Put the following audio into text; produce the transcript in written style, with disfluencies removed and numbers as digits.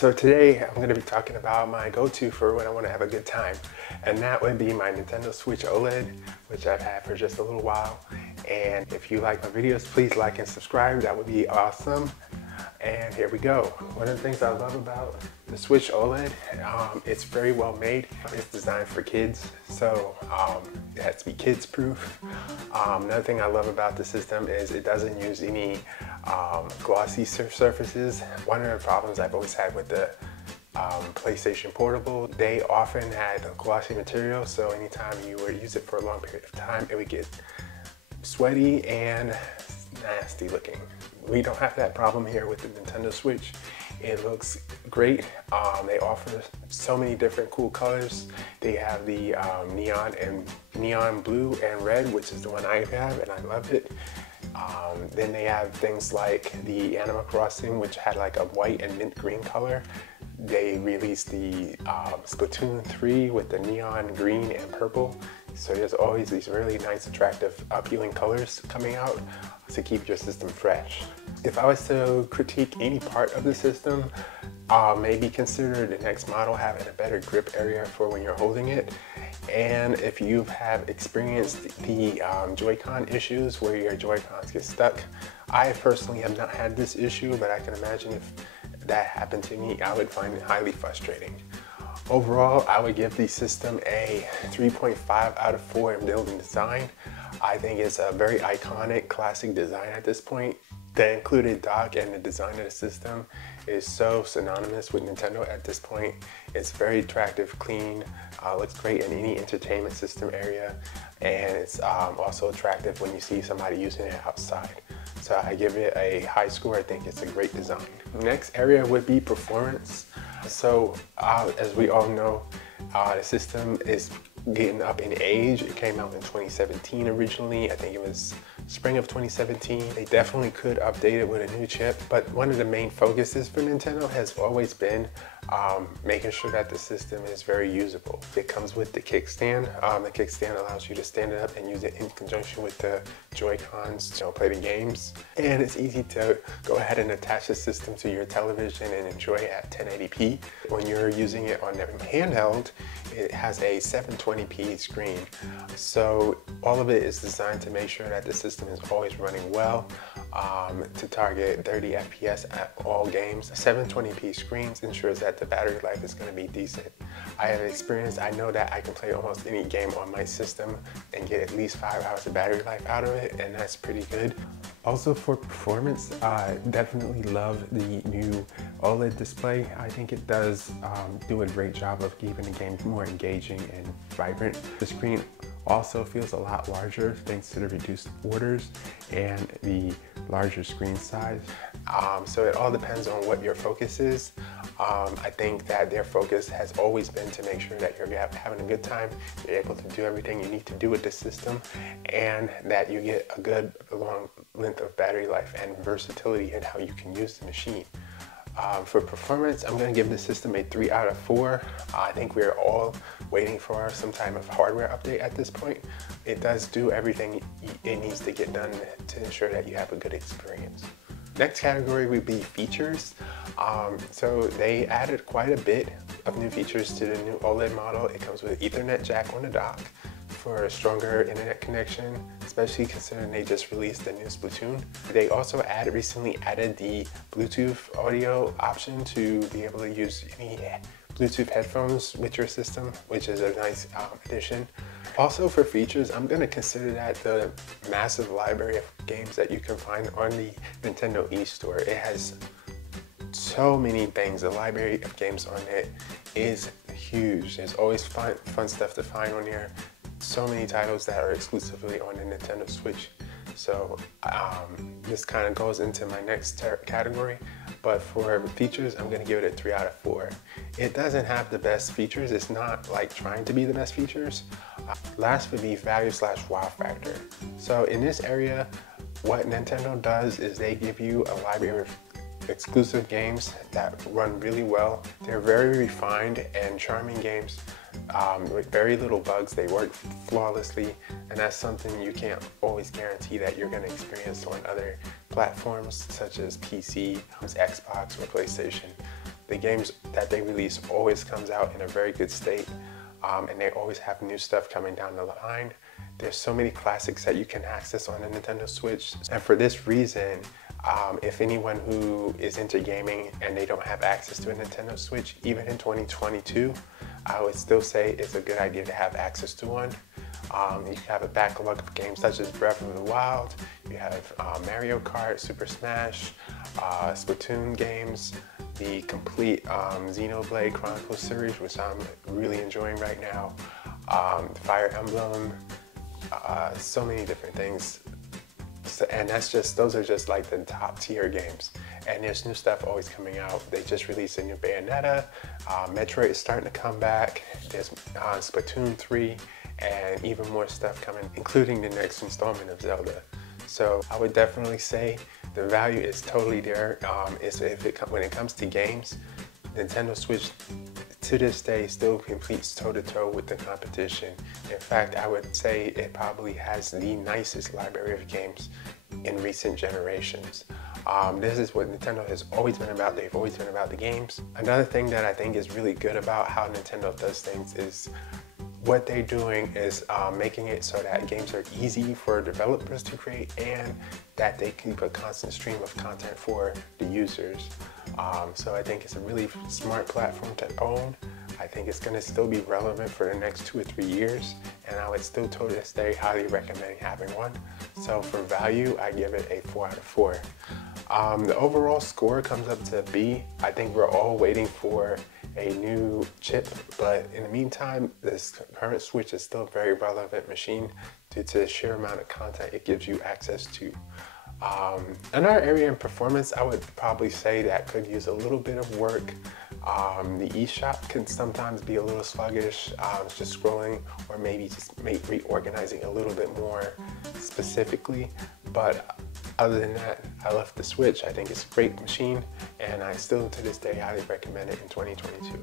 So today I'm going to be talking about my go-to for when I want to have a good time, and that would be my Nintendo Switch OLED, which I've had for just a little while. And if you like my videos, please like and subscribe. That would be awesome. And here we go. One of the things I love about the Switch OLED, it's very well made. It's designed for kids, so it has to be kids proof. Another thing I love about the system is it doesn't use any glossy surfaces. One of the problems I've always had with the PlayStation Portable, they often had a glossy material, so anytime you would use it for a long period of time, it would get sweaty and nasty looking. We don't have that problem here with the Nintendo Switch. It looks great. They offer so many different cool colors. They have the neon blue and red, which is the one I have, and I love it. Then they have things like the Animal Crossing, which had like a white and mint green color. They released the Splatoon 3 with the neon green and purple. So there's always these really nice, attractive, appealing colors coming out to keep your system fresh. If I was to critique any part of the system, maybe consider the next model having a better grip area for when you're holding it. And if you have experienced the Joy-Con issues where your Joy-Cons get stuck, I personally have not had this issue, but I can imagine if that happened to me, I would find it highly frustrating. Overall, I would give the system a 3.5 out of 4 in build and design. I think it's a very iconic, classic design at this point. The included dock and the design of the system is so synonymous with Nintendo at this point. It's very attractive, clean, looks great in any entertainment system area, and it's also attractive when you see somebody using it outside. So I give it a high score. I think it's a great design. The next area would be performance. So as we all know, the system is getting up in age. It came out in 2017 originally. I think it was spring of 2017. They definitely could update it with a new chip, but one of the main focuses for Nintendo has always been making sure that the system is very usable. It comes with the kickstand. The kickstand allows you to stand it up and use it in conjunction with the Joy-Cons to play the games. And it's easy to go ahead and attach the system to your television and enjoy it at 1080p. When you're using it on the handheld, it has a 720p screen. So all of it is designed to make sure that the system is always running well, to target 30 FPS at all games. 720p screens ensures that the battery life is going to be decent. I have experience, I know that I can play almost any game on my system and get at least 5 hours of battery life out of it, and that's pretty good. Also for performance, I definitely love the new OLED display. I think it does do a great job of keeping the game more engaging and vibrant. The screen also feels a lot larger thanks to the reduced borders and the larger screen size. So it all depends on what your focus is. I think that their focus has always been to make sure that you're having a good time, you're able to do everything you need to do with the system, and that you get a good long length of battery life and versatility in how you can use the machine. For performance, I'm going to give the system a 3 out of 4. I think we're all waiting for some type of hardware update at this point. It does do everything it needs to get done to ensure that you have a good experience. Next category would be features. So they added quite a bit of new features to the new OLED model. It comes with Ethernet jack on the dock for a stronger internet connection, especially considering they just released the new Splatoon. They also recently added the Bluetooth audio option to be able to use any Bluetooth headphones with your system, which is a nice addition. Also for features, I'm going to consider that the massive library of games that you can find on the Nintendo eStore. It has so many things. The library of games on it is huge. There's always fun stuff to find on there. So many titles that are exclusively on the Nintendo Switch. So this kind of goes into my next category, but for features, I'm going to give it a 3 out of 4. It doesn't have the best features. It's not like trying to be the best features. Last would be value/wow factor. So in this area, what Nintendo does is they give you a library of exclusive games that run really well. They're very refined and charming games with very little bugs. They work flawlessly, and that's something you can't always guarantee that you're going to experience on other platforms such as PC, Xbox, or PlayStation. The games that they release always comes out in a very good state, and they always have new stuff coming down the line. There's so many classics that you can access on the Nintendo Switch, and for this reason, if anyone who is into gaming and they don't have access to a Nintendo Switch, even in 2022, I would still say it's a good idea to have access to one. You have a backlog of games such as Breath of the Wild, you have Mario Kart, Super Smash, Splatoon games, the complete Xenoblade Chronicles series, which I'm really enjoying right now, Fire Emblem, so many different things. And those are just like the top tier games. And there's new stuff always coming out. They just released a new Bayonetta, Metroid is starting to come back, there's Splatoon 3, and even more stuff coming, including the next installment of Zelda. So I would definitely say the value is totally there. When it comes to games, Nintendo Switch to this day still competes toe-to-toe with the competition. In fact, I would say it probably has the nicest library of games in recent generations. This is what Nintendo has always been about. They've always been about the games. Another thing that I think is really good about how Nintendo does things is what they're doing is making it so that games are easy for developers to create and that they keep a constant stream of content for the users. So I think it's a really smart platform to own. I think it's going to still be relevant for the next 2 or 3 years, and I would still to this day highly recommend having one. So for value, I give it a 4 out of 4. The overall score comes up to B. I think we're all waiting for a new chip, but in the meantime, this current Switch is still a very relevant machine due to the sheer amount of content it gives you access to. Another area in performance, I would probably say that could use a little bit of work. The eShop can sometimes be a little sluggish, just scrolling or maybe just reorganizing a little bit more specifically. But other than that, I love the Switch. I think it's a great machine, and I still to this day highly recommend it in 2022.